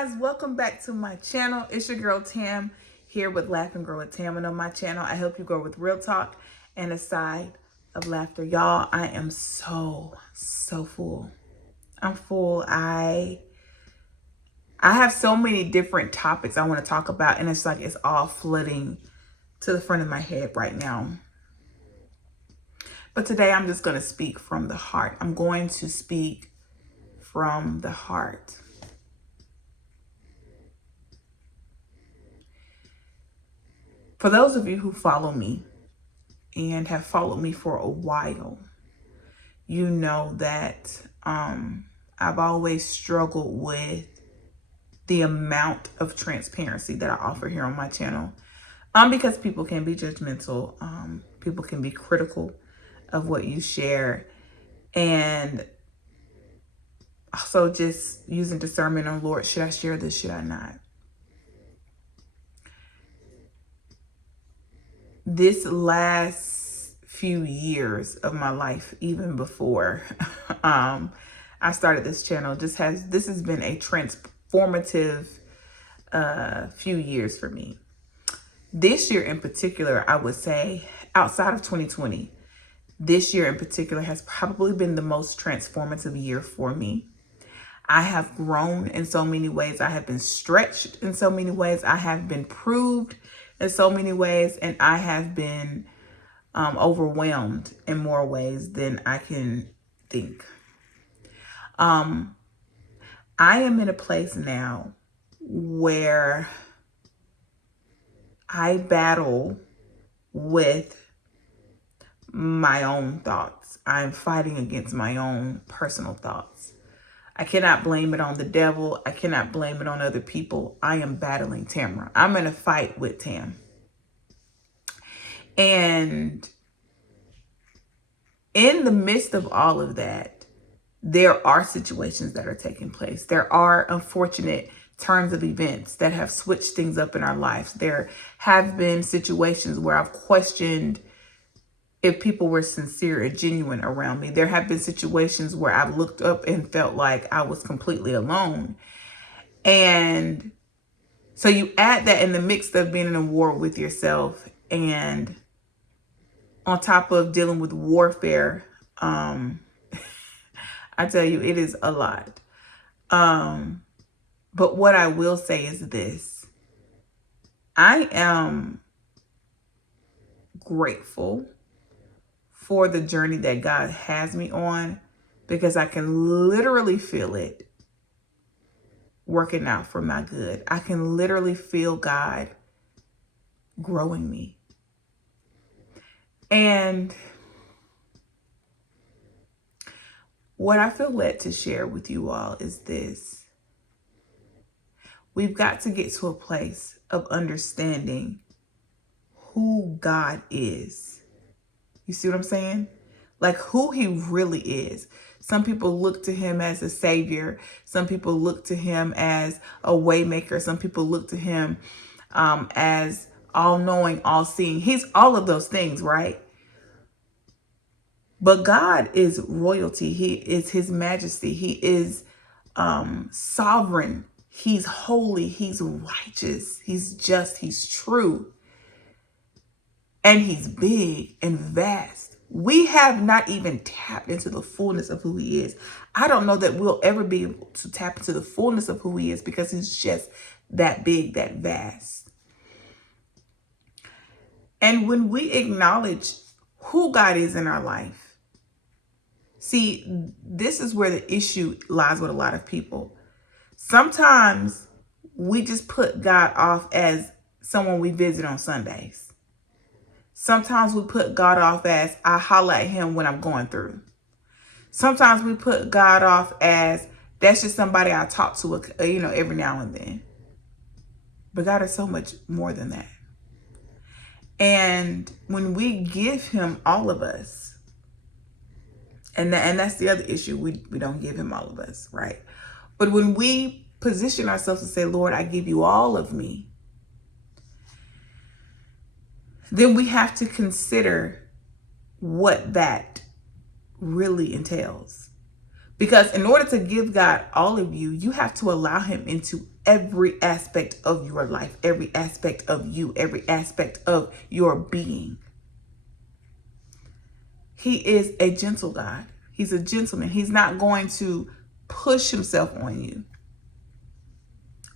guys, welcome back to my channel. It's your girl Tam here with Laugh and Grow with Tam, and on my channel I help you grow with real talk and a side of laughter. Y'all, I am so full. I'm full. I have so many different topics I want to talk about, and it's like it's all flooding to the front of my head right now. But today I'm just going to speak from the heart. I'm going to speak from the heart. For those of you who follow me and have followed me for a while, you know that I've always struggled with the amount of transparency that I offer here on my channel. Because people can be judgmental, people can be critical of what you share, and also just using discernment on, Lord, should I share this, should I not? This last few years of my life, even before I started this channel, this has been a transformative few years for me. This year in particular, I would say, outside of 2020, this year in particular has probably been the most transformative year for me. I have grown in so many ways. I have been stretched in so many ways. I have been proved in so many ways, and I have been overwhelmed in more ways than I can think. I am in a place now where I battle with my own thoughts. I'm fighting against my own personal thoughts. I cannot blame it on the devil. I cannot blame it on other people. I am battling Tamara. I'm in a fight with Tam. And in the midst of all of that, there are situations that are taking place. There are unfortunate turns of events that have switched things up in our lives. There have been situations where I've questioned if people were sincere and genuine around me. There have been situations where I've looked up and felt like I was completely alone. And so you add that in the mix of being in a war with yourself, and on top of dealing with warfare, I tell you, it is a lot. But what I will say is this: I am grateful for the journey that God has me on, because I can literally feel it working out for my good. I can literally feel God growing me. And what I feel led to share with you all is this: we've got to get to a place of understanding who God is. You see what I'm saying? Like who he really is. Some people look to him as a savior. Some people look to him as a way maker. Some people look to him as all-knowing, all-seeing. He's all of those things, right? But God is royalty. He is his majesty. He is sovereign. He's holy. He's righteous. He's just. He's true. And he's big and vast. We have not even tapped into the fullness of who he is. I don't know that we'll ever be able to tap into the fullness of who he is, because he's just that big, that vast. And when we acknowledge who God is in our life, see, this is where the issue lies with a lot of people. Sometimes we just put God off as someone we visit on Sundays. Sometimes we put God off as I holler at him when I'm going through. Sometimes we put God off as that's just somebody I talk to, every now and then. But God is so much more than that. And when we give him all of us, and that's the other issue, we don't give him all of us, right? But when we position ourselves and say, Lord, I give you all of me, then we have to consider what that really entails. Because in order to give God all of you, you have to allow him into every aspect of your life, every aspect of you, every aspect of your being. He is a gentle God. He's a gentleman. He's not going to push himself on you.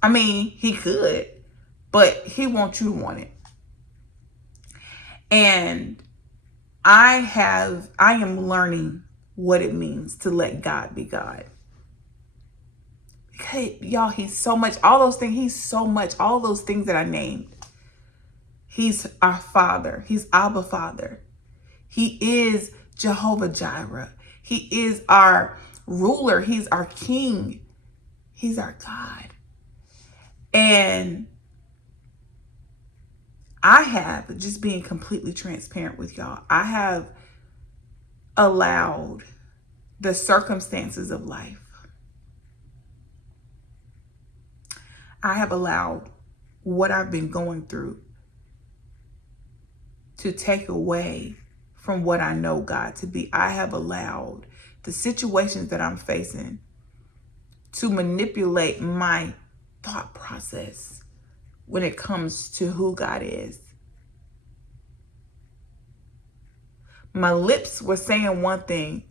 I mean, he could, but he wants you to want it. And I am learning what it means to let God be God. Hey, y'all, he's so much, all those things, he's so much, all those things that I named. He's our Father. He's Abba Father. He is Jehovah Jireh. He is our ruler. He's our King. He's our God. And I have, just being completely transparent with y'all, I have allowed the circumstances of life, I have allowed what I've been going through to take away from what I know God to be. I have allowed the situations that I'm facing to manipulate my thought process when it comes to who God is. My lips were saying one thing,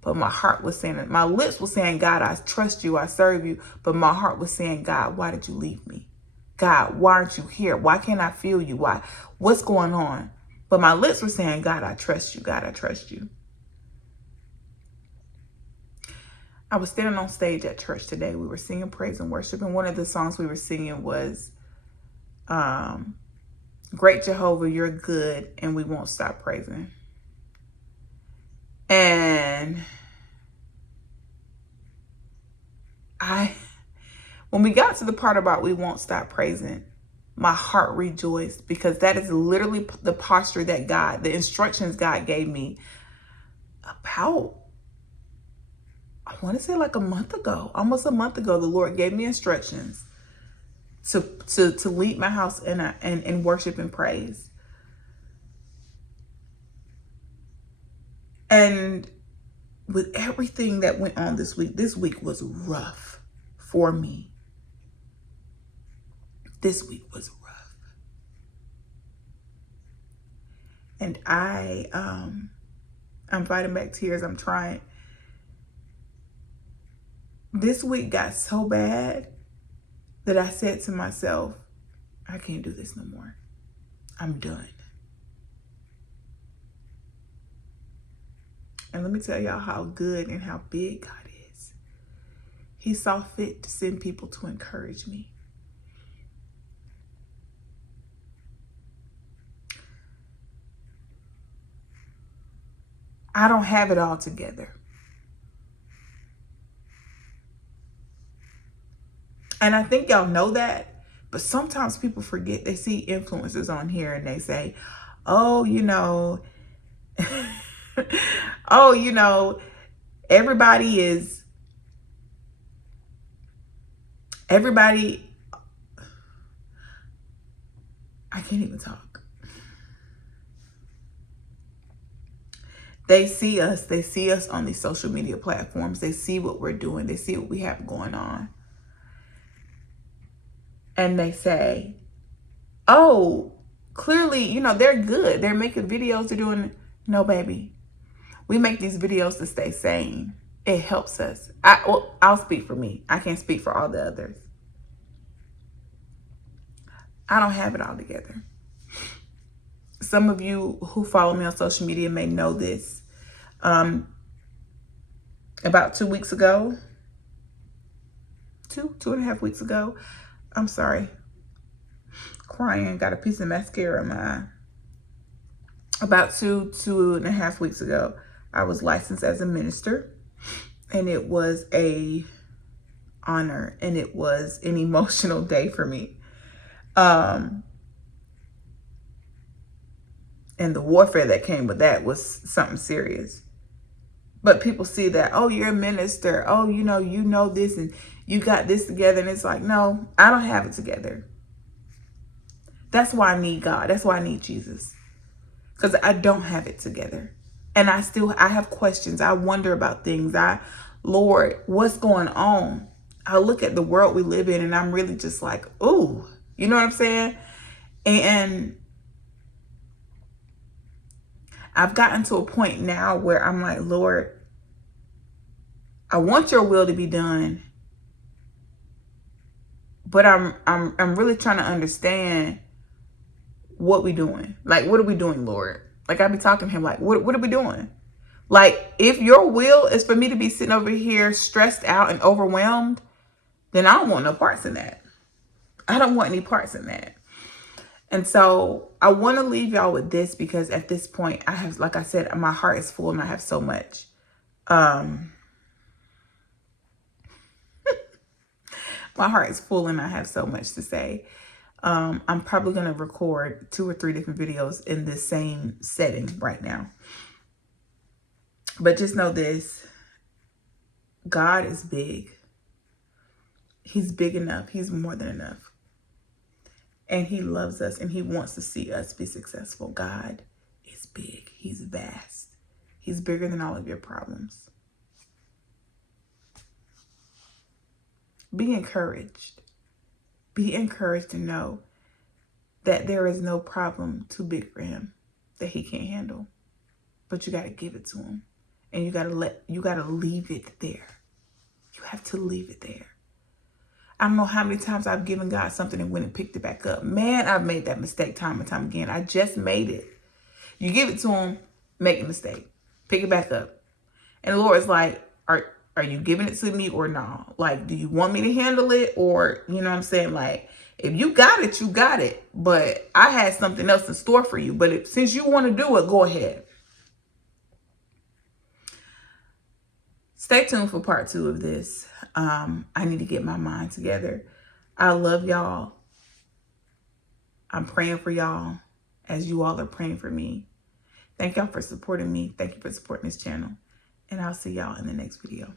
but my heart was saying it. My lips were saying, God, I trust you, I serve you. But my heart was saying, God, why did you leave me? God, why aren't you here? Why can't I feel you? Why? What's going on? But my lips were saying, God, I trust you. God, I trust you. I was standing on stage at church today. We were singing praise and worship. And one of the songs we were singing was, Great Jehovah, you're good, and we won't stop praising. And when we got to the part about we won't stop praising, my heart rejoiced, because that is literally the posture that God, the instructions God gave me about, I want to say like a month ago, almost a month ago. The Lord gave me instructions to lead my house in worship and praise. And with everything that went on this week was rough for me. This week was rough. And I'm fighting back tears. I'm trying. This week got so bad that I said to myself, I can't do this no more. I'm done. And let me tell y'all how good and how big God is. He saw fit to send people to encourage me. I don't have it all together. And I think y'all know that, but sometimes people forget. They see influencers on here and they say, oh, you know, oh, you know, everybody, I can't even talk. They see us on these social media platforms. They see what we're doing. They see what we have going on. And they say, oh, clearly, you know, they're good. They're making videos. They're doing, no, baby. We make these videos to stay sane. It helps us. I'll speak for me. I can't speak for all the others. I don't have it all together. Some of you who follow me on social media may know this. About 2 weeks ago, two and a half weeks ago, I'm sorry, crying, got a piece of mascara in my eye. About two and a half weeks ago, I was licensed as a minister, and it was a honor, and it was an emotional day for me. And the warfare that came with that was something serious. But people see that, oh, you're a minister. Oh, you know this and you got this together. And it's like, no, I don't have it together. That's why I need God. That's why I need Jesus. Because I don't have it together. And I have questions. I wonder about things. I Lord, what's going on? I look at the world we live in and I'm really just like, ooh, you know what I'm saying? And I've gotten to a point now where I'm like, Lord, I want your will to be done. But I'm really trying to understand what we doing. Like, what are we doing, Lord? Like, I be talking to him like, what are we doing? Like, if your will is for me to be sitting over here stressed out and overwhelmed, then I don't want no parts in that. I don't want any parts in that. And so I want to leave y'all with this, because at this point I have, like I said, my heart is full and I have so much. My heart is full and I have so much to say. I'm probably going to record 2 or 3 different videos in this same setting right now. But just know this, God is big. He's big enough. He's more than enough. And he loves us and he wants to see us be successful. God is big. He's vast. He's bigger than all of your problems. Be encouraged. Be encouraged to know that there is no problem too big for him that he can't handle. But you got to give it to him. And you got to leave it there. You have to leave it there. I don't know how many times I've given God something and went and picked it back up. Man, I've made that mistake time and time again. I just made it. You give it to him, make a mistake, pick it back up. And the Lord's like, are you giving it to me or not? Like, do you want me to handle it? Or, you know what I'm saying? Like, if you got it, you got it. But I had something else in store for you. But since you want to do it, go ahead. Stay tuned for part 2 of this. I need to get my mind together. I love y'all. I'm praying for y'all as you all are praying for me. Thank y'all for supporting me. Thank you for supporting this channel. And I'll see y'all in the next video.